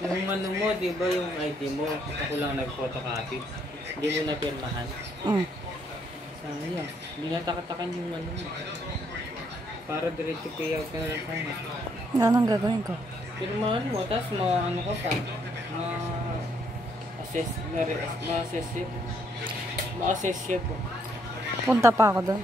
Yung ano mo, di ba yung ID mo, ako lang nag-photocopy. Hindi mo napirmahan. Sayang. Hindi natakatakan yung ano mo. Para diretso payout ka na lang sana. Anong gagawin ko? Pirmahan mo, tapos ano ka pa. Ma-assess siya po. Punta pa ako doon.